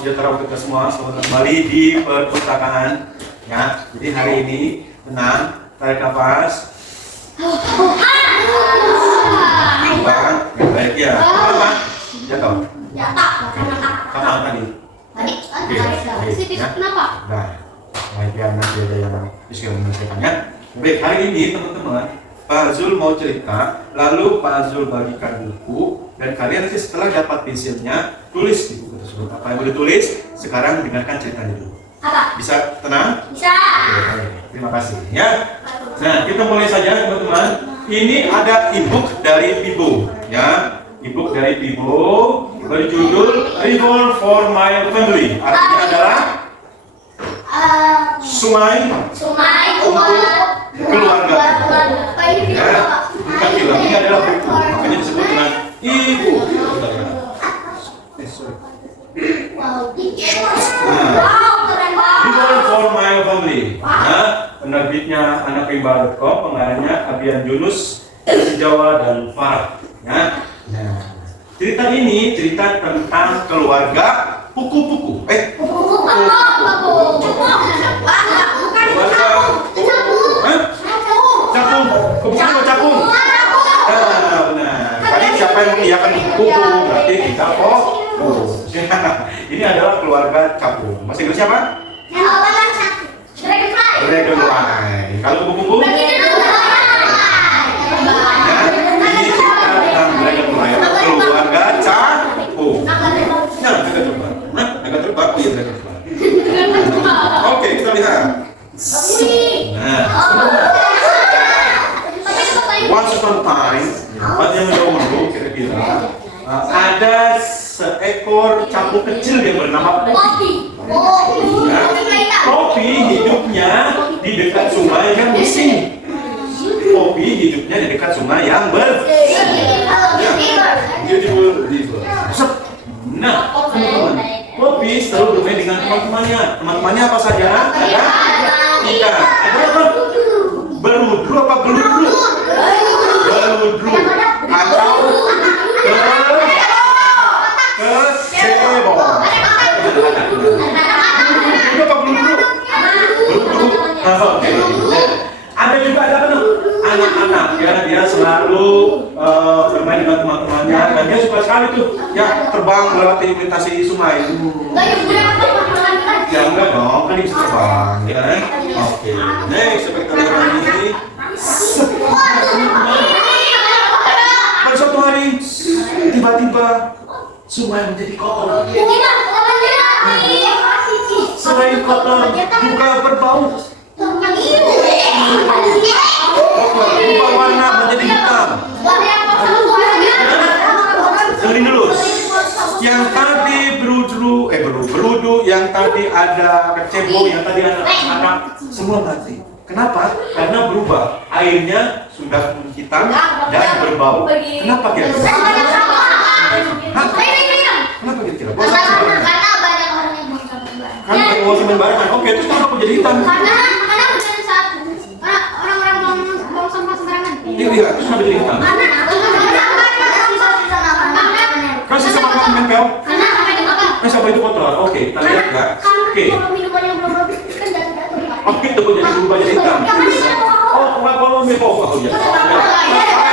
sejahtera untuk kita semua. Selamat kembali di perpustakaan. Ya, jadi hari ini tenang, tarik nafas. Baik ya. Apa? Jatuh. Kapan tadi? Kenapa? Nah, baik ya, nanti ada yang bisa menyelesaikannya. Baik, hari ini teman-teman, Pak Zul mau cerita, lalu Pak Zul bagikan buku, dan kalian nanti setelah dapat pensilnya, tulis di buku tersebut. Apa yang boleh tulis? Sekarang dengarkan ceritanya dulu. Apa? Bisa tenang? Bisa. Oke, terima kasih ya. Nah, kita mulai saja teman-teman. Ini ada e-book dari Bibo, ya. E-book dari Bibo berjudul River for My Family. Artinya adalah sungai untuk keluarga. Ya, bukan film, ini adalah buku. Makanya disebut dengan e-book. River for My Family. Ya, penerbitnya anakrimba.com, pengarangnya Abian Yunus, Jawa dan Farah. Ya. Nah, cerita ini cerita tentang keluarga puku-puku. Cakung. Kepuku cakung. Nah, benar. Tadi siapa yang mengiyakan puku? Berarti kita ini adalah keluarga cakung. Masih ingat siapa? Dragonfly. Kalau kupu-kupu? Ini cerita tentang Dragonfly, keluarga cakung. Nah, agak terbang. Oh iya, Dragonfly. Oke, kita lihat. Nah, once upon a time, pada yang dahulu kira-kira ada seekor cakung kecil yang bernama Poppy. Poppy hidupnya di dekat sungai yang bersih. Poppy hidupnya di dekat sungai yang bersih. Beautiful river. Nah, teman-teman, Poppy selalu bermain dengan teman-temannya. Teman-temannya apa saja? Ada ikan. Ada apa? Berudru apa geludru? Berudru. Atau kecebong. Ada juga ada anak-anak ya, dia selalu bermain dengan teman-temannya dan dia suka sekali tuh ya terbang melintasi sungai. Ya enggak dong, kan dia bisa terbang ya kan? Oke, next seperti kalian ini. Pada suatu hari tiba-tiba sungai menjadi kotor. Selain kotor juga berbau. Berubah warna menjadi hitam. Dengerin dulu. Yang tadi berudu, yang tadi ada kecebong, yang tadi ada anak, semua mati. Kenapa? Karena berubah. Airnya sudah hitam dan berbau. Kenapa kira-kira? Kenapa kira-kira? Karena banyak orang yang barang. Oke, terus kenapa jadi hitam? Karena orang-orang buang sampah sembarangan. Ini lihat, terus kenapa jadi hitam? Kan sisa makanan menempel. Siapa itu kotor? Oke, kita lihat ya. Oke. Oh, itu jadi berubah jadi hitam. Oh, kalau minum oh ya.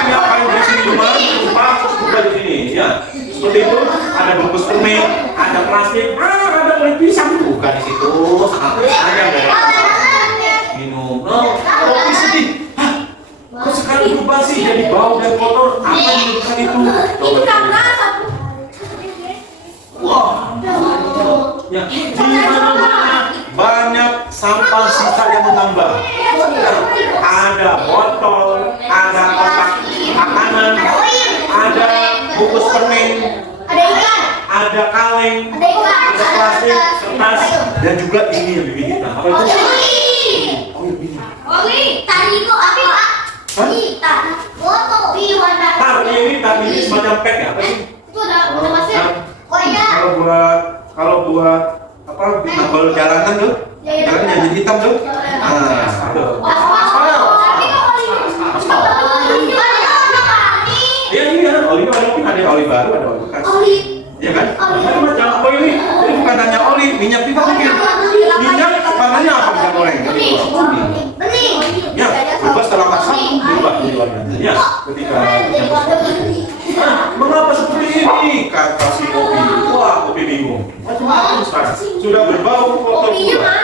Yang paling di sini cuma berubah di sini, ya. Seperti itu, ada bungkus permen, ada plastik, ada kulit pisang bukan di situ. Ada minum. Kopi sedih. Hah? Kok sekarang berubah sih jadi bau dan kotor? Apa yang menyebabkan itu? Wah. Ya, di mana-mana banyak sampah sisa yang menambah. Ada botol, ada kotak makanan, ada bungkus permen, ada kaleng, ada plastik, kertas, dan juga ini yang bikin kita. Apa itu? Tar ini semacam pack ya? Apa sih? Kalau buat apa? Nambal jalanan tuh, jalannya jadi hitam tuh. Nah, aduh. Iya, oli baru, ada oli bekas. Iya kan? Macam-macam. Oh ini bukan hanya oli, minyak juga mungkin. Minyak warnanya apa kita goreng? Ya, berubah setelah masak, berubah jadi warnanya. Ya, ketika mengapa seperti ini? Kata si kopi. Wah, kopi bingung. Macam-macam sekarang. Sudah berbau kotor pula.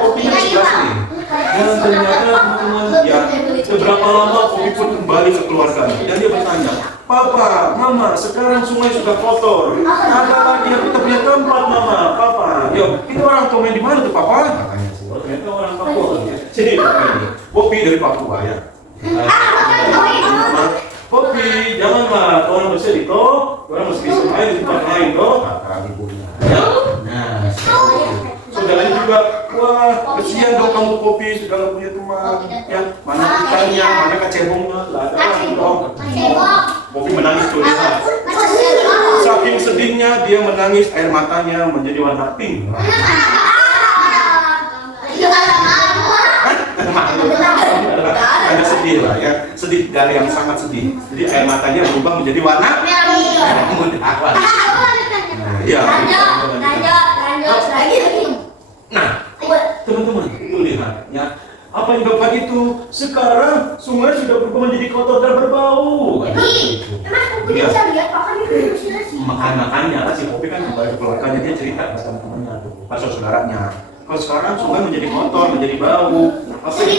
Kopinya jelas nih. Dan ternyata teman-teman, ya seberapa lama kopi pun kembali ke keluarganya. Dan dia bertanya, Papa, Mama, sekarang sungai sudah kotor. Ada lagi yang kita punya tempat, Mama, Papa. Ya, kita orang tua main di mana tuh, Papa? Katanya sih. Ternyata orang Papua. Jadi kopi dari Papua ya. Kopi, janganlah orang bersedih toh, orang mesti sungai di tempat lain toh, kata ibunya. Ya. Nah, saudaranya juga, wah kesian dong kamu kopi sudah nggak punya teman. Ya, mana ikannya, mana kecebongnya, lah ada dong. Kopi menangis tuh lihat. Saking sedihnya dia menangis, air matanya menjadi warna pink. Ada sedih lah ya, sedih dari yang sangat sedih. Jadi air matanya berubah menjadi warna merah muda. Ya. Nah, teman-teman, itu lihat ya. Apa yang Bapak itu sekarang sungai sudah berubah menjadi kotor dan berbau. Ya. Makan-makannya lah si kopi kan kembali ke keluarganya, dia cerita ke teman-temannya, pas saudaranya. Kalau sekarang sungai menjadi kotor, menjadi bau. Apa yang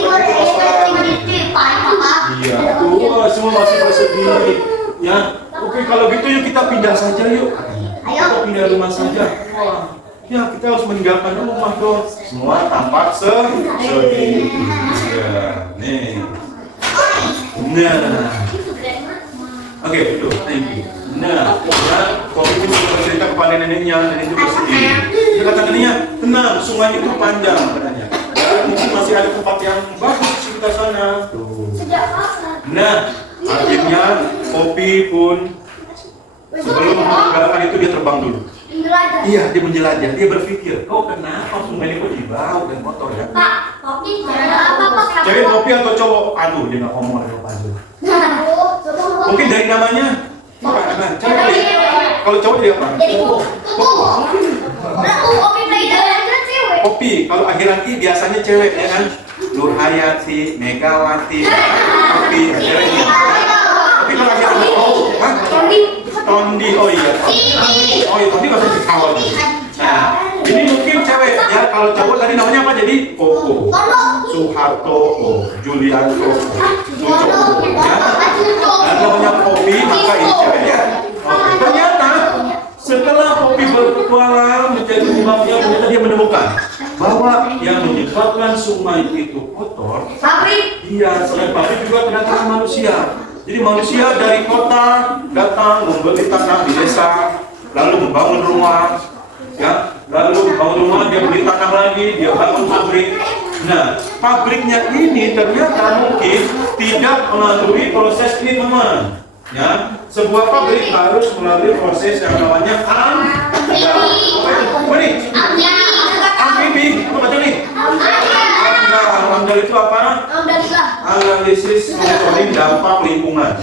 iya, tuh semua masih bersedih. Ya, oke kalau gitu yuk kita pindah saja yuk. Kita pindah rumah saja. Wah, ya kita harus meninggalkan rumah dong. Semua tampak sedih. Ya, nih. Nah, oke betul, thank you. Nah, kopi itu bercerita kepada neneknya, nenek itu bersedih. Dia kata neneknya, tenang, sungai itu panjang katanya. Mungkin masih ada tempat yang bagus di sekitar sana. Nah, akhirnya kopi pun sebelum meninggalkan itu dia terbang dulu. Iya, dia menjelajah. Dia berpikir, kok kenapa sungai ini kok dibau dan kotor ya? Cewek kopi atau cowok? Aduh, dia nggak ngomong ada apa. Mungkin dari namanya. Bukan, cewek. Kalau cowok dia apa? Kopi, kalau akhir-akhir biasanya cewek ya kan? Nur Hayati, Megawati, Kopi, ceweknya. Tapi kalau akhir-akhir Tondi, oh iya. Oh iya, Tondi masih dikawal. Nah, ini mungkin cewek ya. Kalau cowok tadi namanya apa? Jadi Koko, Soeharto, Julianto, Sucoko. Ya. Dan namanya Kopi, maka ini cewek ya. Oke. Ternyata setelah Kopi berpetualang menjadi penyebabnya, ternyata dia menemukan bahwa yang menyebabkan sungai itu kotor, iya, selain pabrik juga kedatangan manusia. Jadi manusia dari kota datang membeli tanah di desa, lalu membangun rumah, ya, lalu membangun rumah, dia beli tanah lagi, dia bangun pabrik. Nah, pabriknya ini ternyata mungkin tidak melalui proses ini, teman. Ya, sebuah pabrik harus melalui proses yang namanya amfibi. Apa baca nih? Amdal itu apa? Analisis monitoring dampak lingkungan.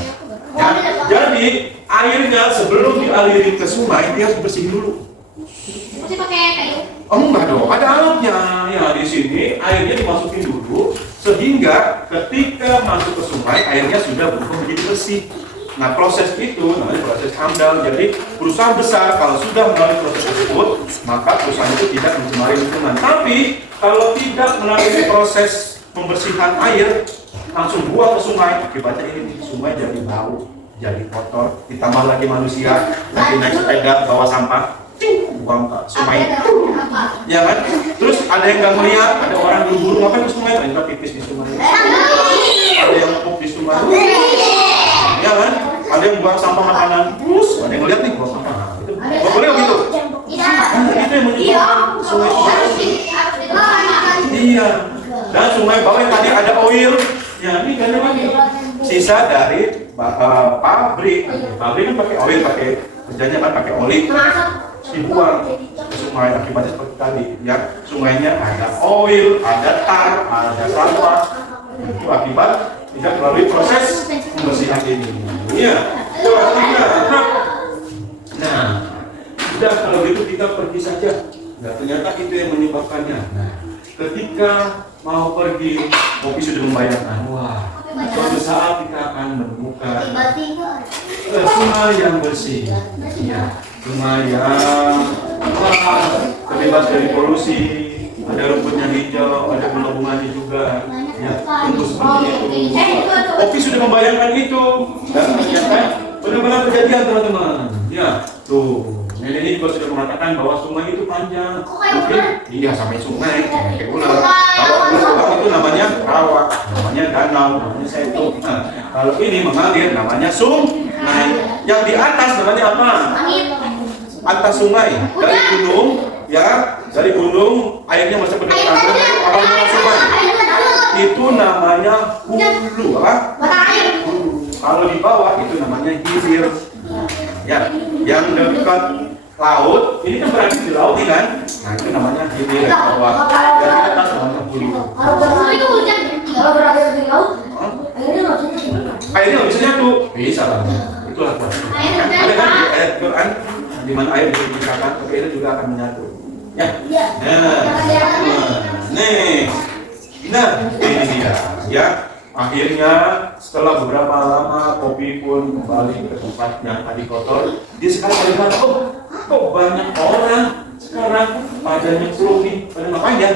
Ya, jadi airnya sebelum dialiri ke sungai dia harus bersihin dulu. Mesti pakai kayu. Oh enggak dong, ada alatnya. Ya di sini airnya dimasukin dulu sehingga ketika masuk ke sungai airnya sudah berubah menjadi bersih. Nah proses itu namanya proses amdal. Jadi perusahaan besar kalau sudah melalui proses tersebut maka perusahaan itu tidak mencemari lingkungan. Tapi kalau tidak melalui proses pembersihan air langsung buang ke sungai, akibatnya ini sungai jadi bau, jadi kotor. Ditambah lagi manusia lagi naik sepeda bawa sampah, buang ke sungai, ya kan? Terus ada yang nggak melihat, ada orang buru-buru ngapain ke sungai, mereka pipis di sungai. Ada yang ngepuk di sungai, ya kan? Ada yang buang sampah makanan, terus ada yang ngeliat nih buang sampah. Itu boleh nggak gitu? Itu yang menyebabkan sungai itu. Iya. Dan sungai bawah yang tadi ada oil, ya ini kan lagi sisa dari pabrik. Pabrik kan pakai oil, pakai kerjanya kan pakai oli. Dibuang ke sungai, akibatnya seperti tadi ya, sungainya ada oil, ada tar, ada sampah. Itu akibat tidak melalui proses pembersihan ini. Iya, nah sudah kalau gitu kita pergi saja. Nah, ternyata itu yang menyebabkannya. Nah, ketika mau pergi, kopi sudah membayangkan. Wah, suatu saat kita akan menemukan sungai yang bersih. Ya, sungai yang terbebas dari polusi. Ada rumputnya hijau, ada bunga-bunganya juga. Ya, tentu seperti itu. Kopi sudah membayangkan itu. Dan ternyata benar-benar kejadian, teman-teman. Ya, tuh. Nenek ini juga sudah mengatakan bahwa sungai itu panjang. Mungkin iya sampai sungai, kayak ular. Kalau ular itu namanya rawa, namanya danau, namanya setu. Nah, kalau ini mengalir namanya sungai. Yang di atas namanya apa? Atas sungai. Dari gunung, ya, dari gunung airnya masih berdekatan dengan sungai. Itu namanya hulu, apa? Hulu. Kalau di bawah itu namanya hilir. Ya, yang dekat laut, ini kan berarti di laut kan? Nah, itu namanya hilir bawah. Yang di atas namanya hulu. Kalau berada di laut, Airnya nggak bisa nyatu. Bisa lah. Itulah kuasa. Ada kan di ayat Quran di mana air dipisahkan, tapi air juga akan menyatu. Ya. Nah, ini dia. Ya. Akhirnya setelah beberapa lama kopi pun kembali ke tempat yang tadi kotor. Dia sekarang melihat, kok banyak orang sekarang pada nyemplung nih, pada ngapain ya?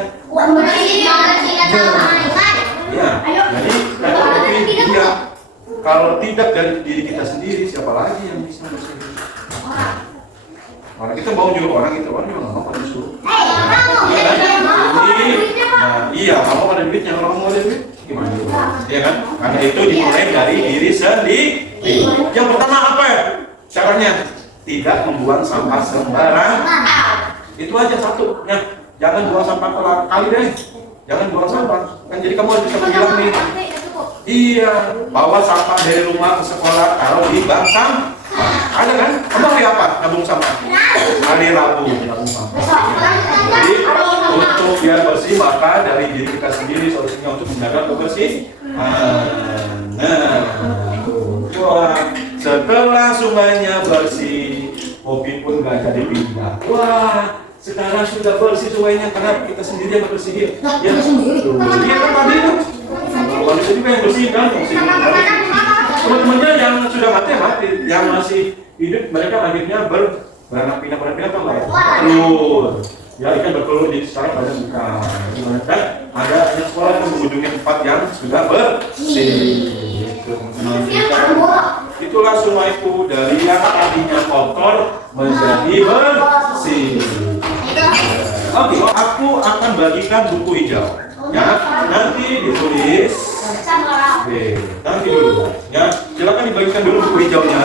Ya, jadi kata kopi dia, kalau tidak dari diri kita sendiri, siapa lagi yang bisa bersih? Orang kita mau juga orang itu, orang juga nggak mau disuruh. Iya, kamu ada duitnya, kalau kamu ada duit gimana? Ya kan? Karena itu dimulai dari diri sendiri. Yang pertama apa ya? Caranya tidak membuang sampah sembarangan. Itu aja satu. Ya, jangan buang sampah kali deh. Jangan buang sampah. Kan jadi kamu harus bisa bilang nih. Iya, bawa sampah dari rumah ke sekolah, taruh di bank sampah. Ada kan? Kamu hari apa? Nabung sampah. Hari Rabu nabung sampah. Jadi untuk biar bersih maka dari diri kita sendiri solusinya untuk menjaga kebersihan. Wah, setelah sungainya bersih, kopi pun nggak jadi pindah. Wah, sekarang sudah bersih sungainya karena kita sendiri yang bersihin. Ya, iya kan tadi itu. Manusia juga yang bersih kan? Teman-temannya yang sudah mati, yang masih hidup mereka akhirnya beranak pindah atau enggak? Telur. Ya, ikan bertelur di sekarang pada ikan. Kan ada sekolah yang mengunjungi tempat yang sudah bersih. Itulah sungaiku dari yang tadinya kotor menjadi bersih. Oke, aku akan bagikan buku hijau. Ya, nanti ditulis. Oke, nanti dulu. Ya, silakan dibagikan dulu buku hijaunya.